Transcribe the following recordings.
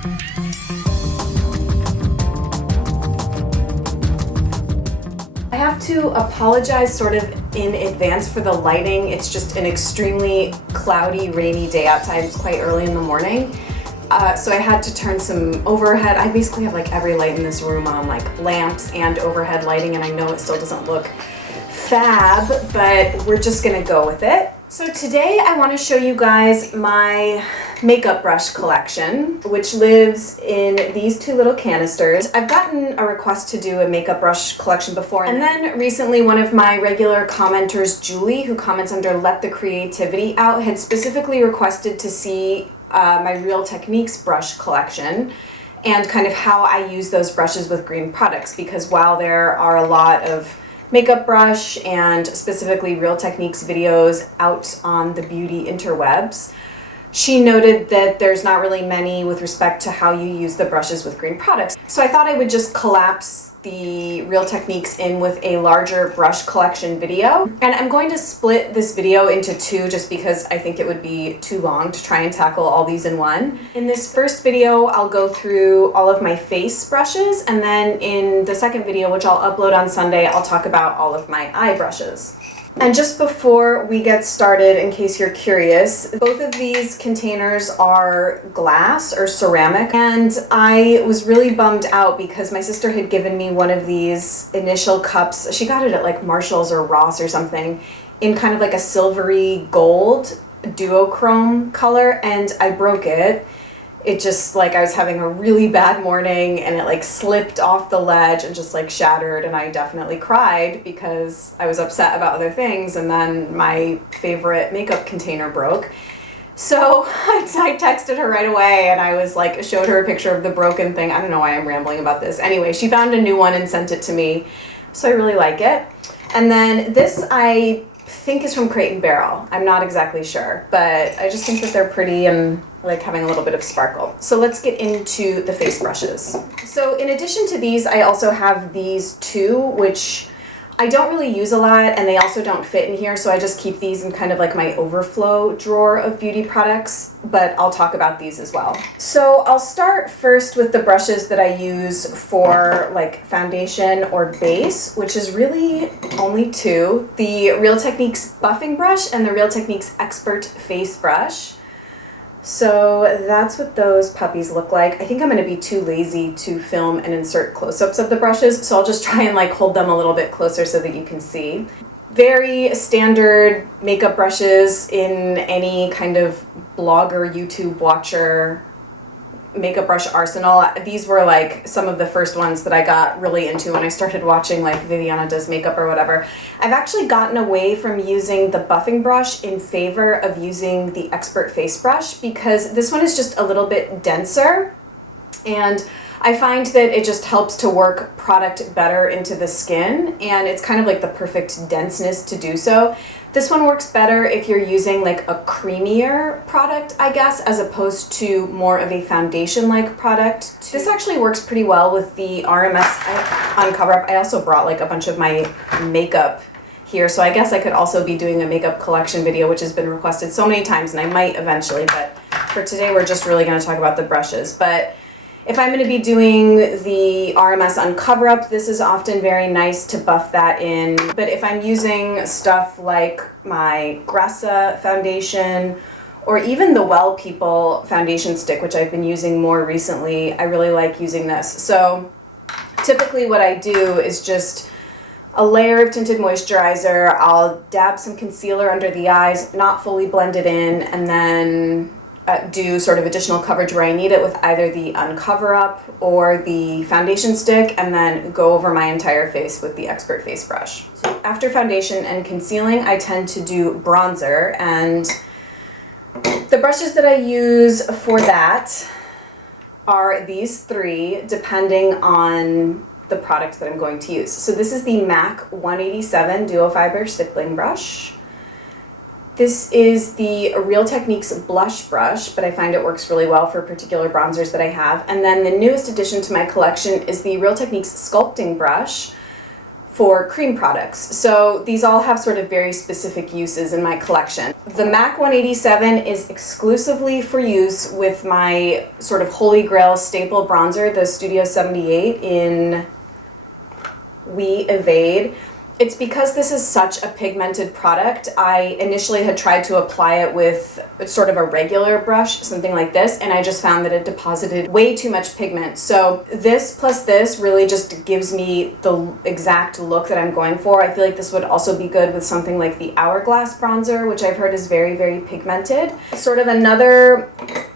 I have to apologize sort of in advance for the lighting. It's just an extremely cloudy, rainy day outside. It's quite early in the morning. So I had to turn some overhead. I basically have like every light in this room on, like lamps and overhead lighting, and I know it still doesn't look fab, but we're just gonna go with it. So today I want to show you guys my makeup brush collection, which lives in these two little canisters. I've gotten a request to do a makeup brush collection before, and then recently one of my regular commenters, Julie, who comments under Let the Creativity Out, had specifically requested to see my Real Techniques brush collection and kind of how I use those brushes with green products, because while there are a lot of makeup brush and specifically Real Techniques videos out on the beauty interwebs, she noted that there's not really many with respect to how you use the brushes with green products. So I thought I would just collapse the Real Techniques in with a larger brush collection video. And I'm going to split this video into two just because I think it would be too long to try and tackle all these in one. In this first video, I'll go through all of my face brushes, and then in the second video, which I'll upload on Sunday, I'll talk about all of my eye brushes. And just before we get started, in case you're curious, both of these containers are glass or ceramic, and I was really bummed out because my sister had given me one of these initial cups. She got it at like Marshall's or Ross or something in kind of like a silvery gold duochrome color, and I broke it. It just, like, I was having a really bad morning and it like slipped off the ledge and just like shattered, and I definitely cried because I was upset about other things, and then my favorite makeup container broke. So I texted her right away and I was like, showed her a picture of the broken thing. I don't know why I'm rambling about this. Anyway, she found a new one and sent it to me, so I really like it. And then this I think is from Crate & Barrel. I'm not exactly sure, but I just think that they're pretty and I like having a little bit of sparkle. So let's get into the face brushes. So in addition to these, I also have these two, which I don't really use a lot, and they also don't fit in here, so I just keep these in kind of like my overflow drawer of beauty products, but I'll talk about these as well. So I'll start first with the brushes that I use for like foundation or base, which is really only two: the Real Techniques buffing brush and the Real Techniques Expert face brush. So that's what those puppies look like. I think I'm going to be too lazy to film and insert close-ups of the brushes, so I'll just try and like hold them a little bit closer so that you can see. Very standard makeup brushes in any kind of blogger, YouTube watcher makeup brush arsenal. These were like some of the first ones that I got really into when I started watching like Viviana Does Makeup or whatever. I've actually gotten away from using the buffing brush in favor of using the Expert face brush because this one is just a little bit denser, and I find that it just helps to work product better into the skin, and it's kind of like the perfect denseness to do so. This one works better if you're using like a creamier product, I guess, as opposed to more of a foundation-like product. This actually works pretty well with the RMS on cover up. I also brought like a bunch of my makeup here, so I guess I could also be doing a makeup collection video, which has been requested so many times, and I might eventually, but for today we're just really going to talk about the brushes. But if I'm going to be doing the RMS on cover up, this is often very nice to buff that in. But if I'm using stuff like my Gressa foundation or even the Well People foundation stick, which I've been using more recently, I really like using this. So typically what I do is just a layer of tinted moisturizer. I'll dab some concealer under the eyes, not fully blend it in, and then do sort of additional coverage where I need it with either the Uncover Up or the foundation stick, and then go over my entire face with the Expert face brush. So after foundation and concealing, I tend to do bronzer, and the brushes that I use for that are these three, depending on the products that I'm going to use. So this is the MAC 187 Duo Fiber Stippling Brush. This is the Real Techniques blush brush, but I find it works really well for particular bronzers that I have. And then the newest addition to my collection is the Real Techniques sculpting brush, for cream products. So these all have sort of very specific uses in my collection. The MAC 187 is exclusively for use with my sort of holy grail staple bronzer, the Studio 78 in We Evade. It's because this is such a pigmented product. I initially had tried to apply it with sort of a regular brush, something like this, and I just found that it deposited way too much pigment. So this plus this really just gives me the exact look that I'm going for. I feel like this would also be good with something like the Hourglass bronzer, which I've heard is very, very pigmented. Sort of another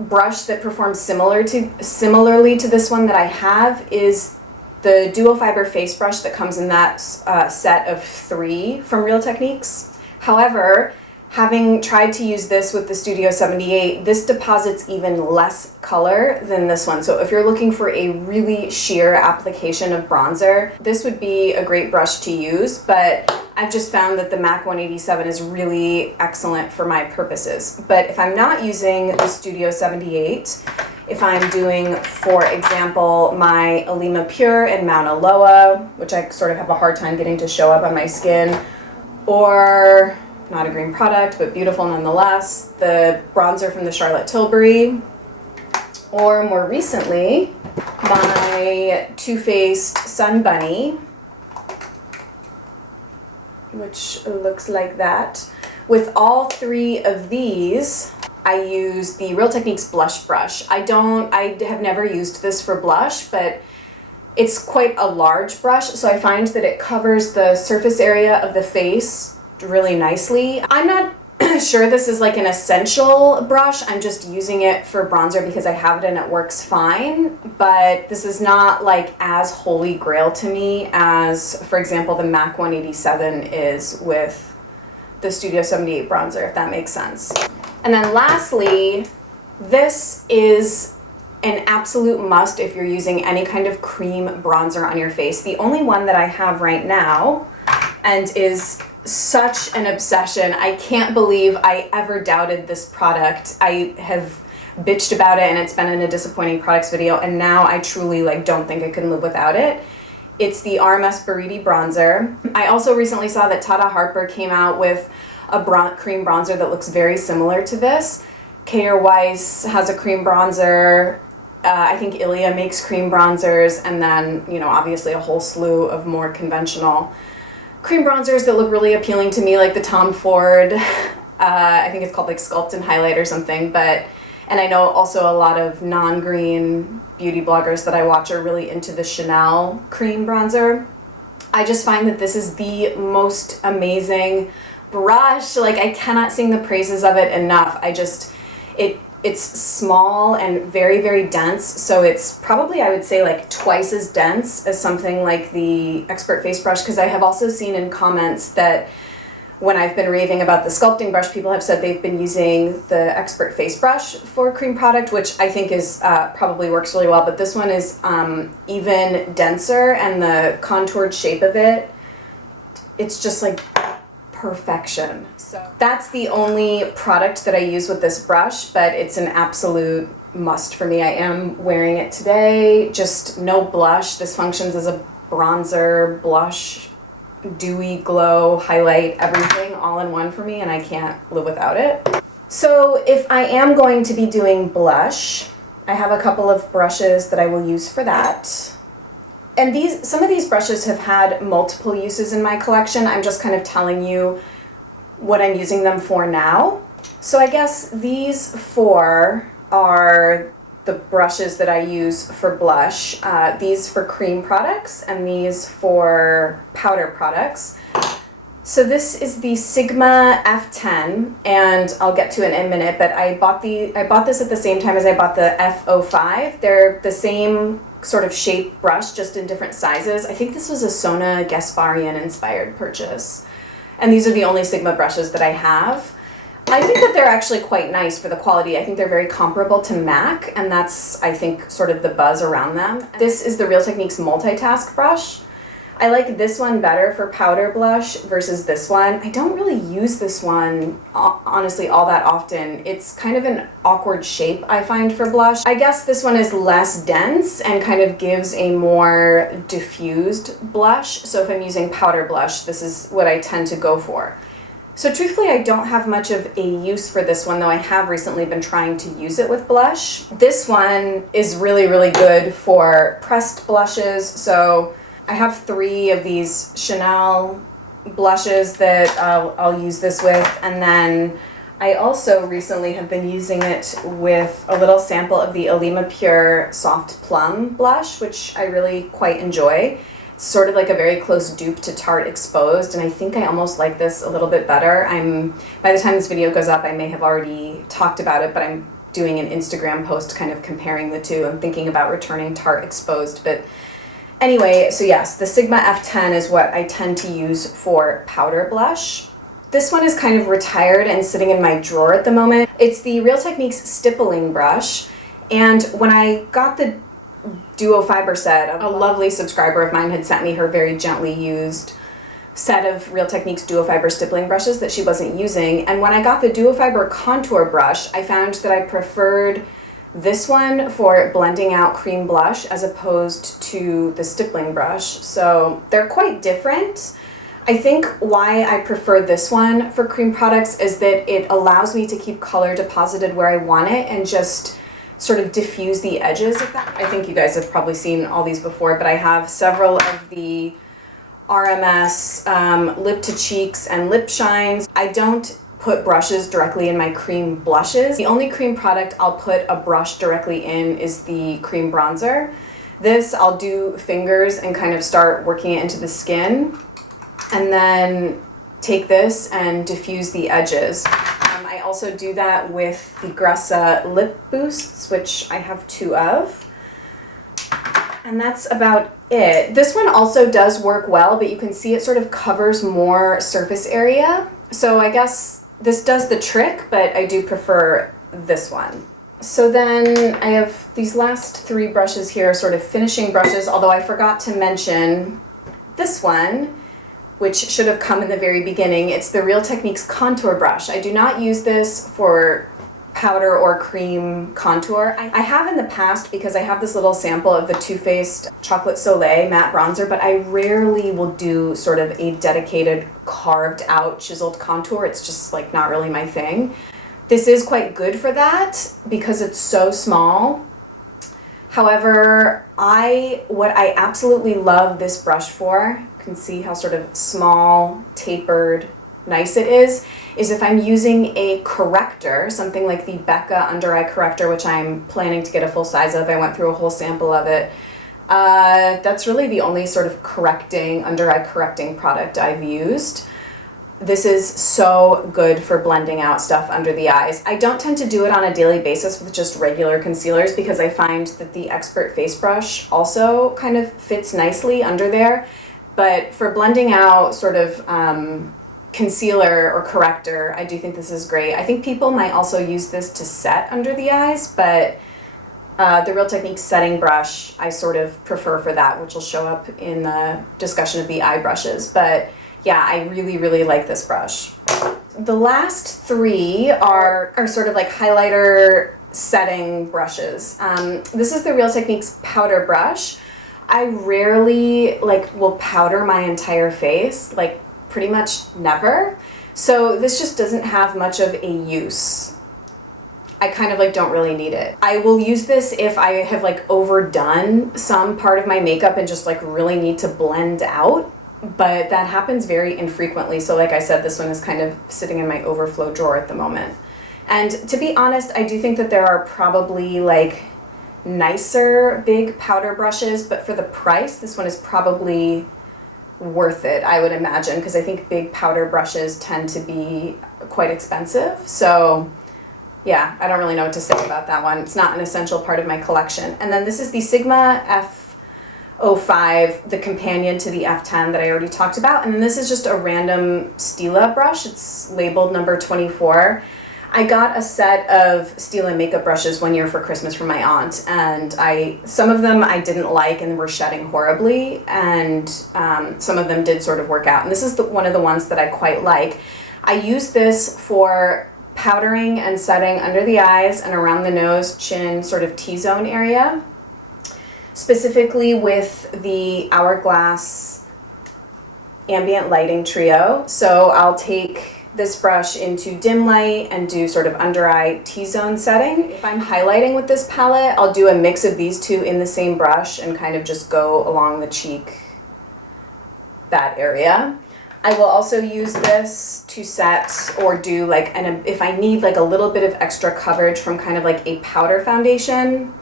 brush that performs similarly to this one that I have is the duo fiber face brush that comes in that set of 3 from Real Techniques. However, having tried to use this with the Studio 78, this deposits even less color than this one. So if you're looking for a really sheer application of bronzer, this would be a great brush to use, but I've just found that the MAC 187 is really excellent for my purposes. But if I'm not using the Studio 78, if I'm doing, for example, my Alima Pure in Mauna Loa, which I sort of have a hard time getting to show up on my skin, or not a green product, but beautiful nonetheless, the bronzer from the Charlotte Tilbury, or more recently, my Too Faced Sun Bunny, which looks like that. With all 3 of these, I use the Real Techniques blush brush. I have never used this for blush, but it's quite a large brush, so I find that it covers the surface area of the face really nicely. I'm not sure this is like an essential brush. I'm just using it for bronzer because I have it and it works fine, but this is not like as holy grail to me as, for example, the MAC 187 is with the Studio 78 bronzer, if that makes sense. And then lastly, this is an absolute must if you're using any kind of cream bronzer on your face. The only one that I have right now, and is such an obsession, I can't believe I ever doubted this product. I have bitched about it and it's been in a disappointing products video, and now I truly don't think I can live without it. It's the RMS Buriti bronzer. I also recently saw that Tata Harper came out with a cream bronzer that looks very similar to this. K.R. Weiss has a cream bronzer. I think Ilia makes cream bronzers, and then, obviously a whole slew of more conventional cream bronzers that look really appealing to me, like the Tom Ford. I think it's called Sculpt and Highlight or something, and I know also a lot of non-green beauty bloggers that I watch are really into the Chanel cream bronzer. I just find that this is the most amazing brush. I cannot sing the praises of it enough. It's small and very, very dense, so it's probably, I would say, twice as dense as something like the Expert Face Brush, because I have also seen in comments that when I've been raving about the sculpting brush, people have said they've been using the Expert Face Brush for cream product, which I think is probably works really well, but this one is even denser, and the contoured shape of it, it's just perfection. So that's the only product that I use with this brush, but it's an absolute must for me. I am wearing it today, just no blush. This functions as a bronzer, blush, dewy glow, highlight, everything all in one for me, and I can't live without it. So if I am going to be doing blush, I have a couple of brushes that I will use for that. And some of these brushes have had multiple uses in my collection. I'm just kind of telling you what I'm using them for now. So I guess these 4 are the brushes that I use for blush. These for cream products and these for powder products. So this is the Sigma F10, and I'll get to it in a minute, but I bought this at the same time as I bought the F05. They're the same sort of shape brush, just in different sizes. I think this was a Sonia Kashuk inspired purchase. And these are the only Sigma brushes that I have. I think that they're actually quite nice for the quality. I think they're very comparable to MAC, and that's, I think, sort of the buzz around them. This is the Real Techniques multitask brush. I like this one better for powder blush versus this one. I don't really use this one, honestly, all that often. It's kind of an awkward shape, I find, for blush. I guess this one is less dense and kind of gives a more diffused blush. So if I'm using powder blush, this is what I tend to go for. So truthfully, I don't have much of a use for this one, though I have recently been trying to use it with blush. This one is really, really good for pressed blushes. So I have 3 of these Chanel blushes that I'll use this with. And then I also recently have been using it with a little sample of the Alima Pure Soft Plum blush, which I really quite enjoy. It's sort of like a very close dupe to Tarte Exposed, and I think I almost like this a little bit better. By the time this video goes up, I may have already talked about it, but I'm doing an Instagram post kind of comparing the two. I'm thinking about returning Tarte Exposed, but anyway, so yes, the Sigma F10 is what I tend to use for powder blush. This one is kind of retired and sitting in my drawer at the moment. It's the Real Techniques stippling brush, and when I got the Duo Fiber set, a lovely subscriber of mine had sent me her very gently used set of Real Techniques Duo Fiber stippling brushes that she wasn't using. And when I got the Duo Fiber contour brush, I found that I preferred this one for blending out cream blush as opposed to the stippling brush. So they're quite different. I think why I prefer this one for cream products is that it allows me to keep color deposited where I want it and just sort of diffuse the edges of that. I think you guys have probably seen all these before, but I have several of the RMS lip to cheeks and lip shines. I don't put brushes directly in my cream blushes. The only cream product I'll put a brush directly in is the cream bronzer. This I'll do fingers and kind of start working it into the skin, and then take this and diffuse the edges. I also do that with the Gressa lip boosts, which I have 2 of. And that's about it. This one also does work well, but you can see it sort of covers more surface area. So I guess this does the trick, but I do prefer this one. So then I have these last 3 brushes here, sort of finishing brushes, although I forgot to mention this one, which should have come in the very beginning. It's the Real Techniques contour brush. I do not use this for powder or cream contour. I have in the past because I have this little sample of the Too Faced Chocolate Soleil matte bronzer, but I rarely will do sort of a dedicated carved out chiseled contour. It's just like not really my thing. This is quite good for that because it's so small. However, what I absolutely love this brush for, you can see how sort of small, tapered, nice it is if I'm using a corrector, something like the Becca Under Eye Corrector, which I'm planning to get a full size of. I went through a whole sample of it. That's really the only sort of under eye correcting product I've used. This is so good for blending out stuff under the eyes. I don't tend to do it on a daily basis with just regular concealers because I find that the Expert Face Brush also kind of fits nicely under there. But for blending out sort of concealer or corrector, I do think this is great. I think people might also use this to set under the eyes, but the Real Techniques setting brush I sort of prefer for that, which will show up in the discussion of the eye brushes. But yeah, I really, really like this brush. The last 3 are sort of like highlighter setting brushes. This is the Real Techniques powder brush. I rarely will powder my entire face, pretty much never. So this just doesn't have much of a use. I kind of don't really need it. I will use this if I have overdone some part of my makeup and just really need to blend out. But that happens very infrequently. So like I said, this one is kind of sitting in my overflow drawer at the moment. And to be honest, I do think that there are probably nicer big powder brushes, but for the price, this one is probably worth it, I would imagine, because I think big powder brushes tend to be quite expensive. So yeah, I don't really know what to say about that one. It's not an essential part of my collection. And then this is the Sigma F05, the companion to the F10 that I already talked about. And then this is just a random Stila brush. It's labeled number 24. I got a set of Stila makeup brushes one year for Christmas from my aunt, and some of them I didn't like and were shedding horribly, and some of them did sort of work out. And this is one of the ones that I quite like. I use this for powdering and setting under the eyes and around the nose, chin, sort of T-zone area, specifically with the Hourglass ambient lighting trio. So I'll take this brush into dim light and do sort of under eye T-zone setting. If I'm highlighting with this palette, I'll do a mix of these two in the same brush and kind of just go along the cheek, that area. I will also use this to set or do like, if I need like a little bit of extra coverage from kind of like a powder foundation,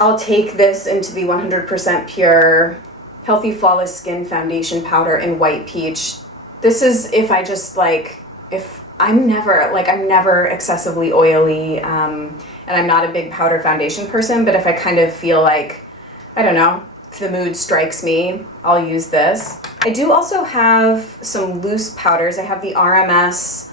I'll take this into the 100% pure Healthy Flawless Skin Foundation Powder in White Peach. This is if I just like, if I'm never excessively oily, and I'm not a big powder foundation person, but if I kind of feel like, I don't know, if the mood strikes me, I'll use this. I do also have some loose powders. I have the RMS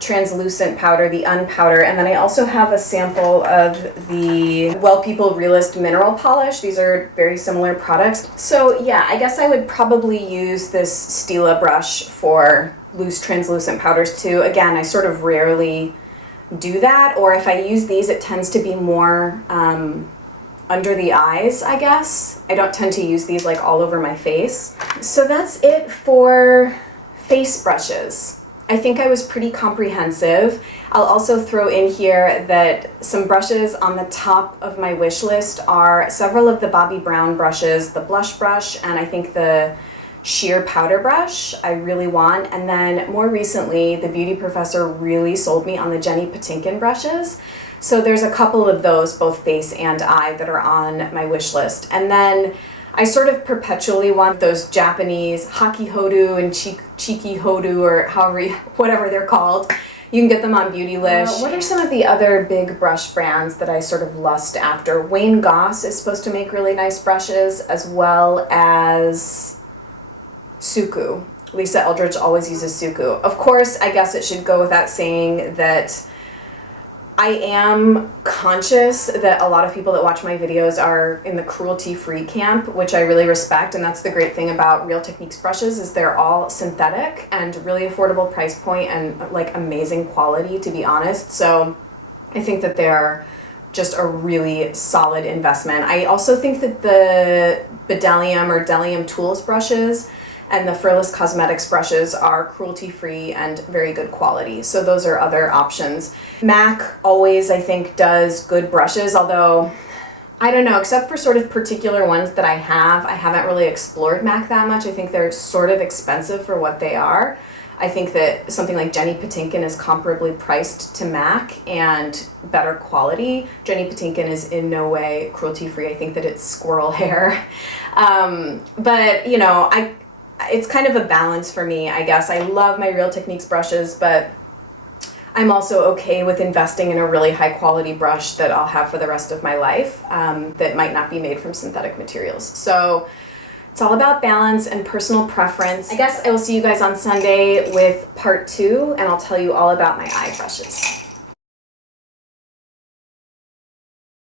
translucent powder, the unpowder, and then I also have a sample of the Well People Realist Mineral Polish. These are very similar products. So yeah, I guess I would probably use this Stila brush for loose translucent powders too. Again, I sort of rarely do that, or if I use these, it tends to be more under the eyes, I guess. I don't tend to use these like all over my face. So that's it for face brushes. I think I was pretty comprehensive. I'll also throw in here that some brushes on the top of my wish list are several of the Bobbi Brown brushes, the blush brush, and I think the sheer powder brush I really want. And then more recently, the beauty professor really sold me on the Jenny Patinkin brushes. So there's a couple of those, both face and eye, that are on my wish list. And then I sort of perpetually want those Japanese Haki Hodu and Chiki Hodu, or whatever they're called. You can get them on Beautylish. What are some of the other big brush brands that I sort of lust after? Wayne Goss is supposed to make really nice brushes, as well as Suku. Lisa Eldridge always uses Suku. Of course, I guess it should go without saying that I am conscious that a lot of people that watch my videos are in the cruelty-free camp, which I really respect, and that's the great thing about Real Techniques brushes, is they're all synthetic and really affordable price point and like amazing quality, to be honest. So I think that they're just a really solid investment. I also think that the Bdellium or Dellium Tools brushes and the Frillis Cosmetics brushes are cruelty-free and very good quality. So those are other options. MAC always, I think, does good brushes, although, I don't know, except for sort of particular ones that I haven't really explored MAC that much. I think they're sort of expensive for what they are. I think that something like Jenny Patinkin is comparably priced to MAC and better quality. Jenny Patinkin is in no way cruelty-free. I think that it's squirrel hair. But, you know, it's kind of a balance for me, I guess. I love my Real Techniques brushes, but I'm also okay with investing in a really high quality brush that I'll have for the rest of my life, that might not be made from synthetic materials. So it's all about balance and personal preference. I guess I will see you guys on Sunday with part 2, and I'll tell you all about my eye brushes.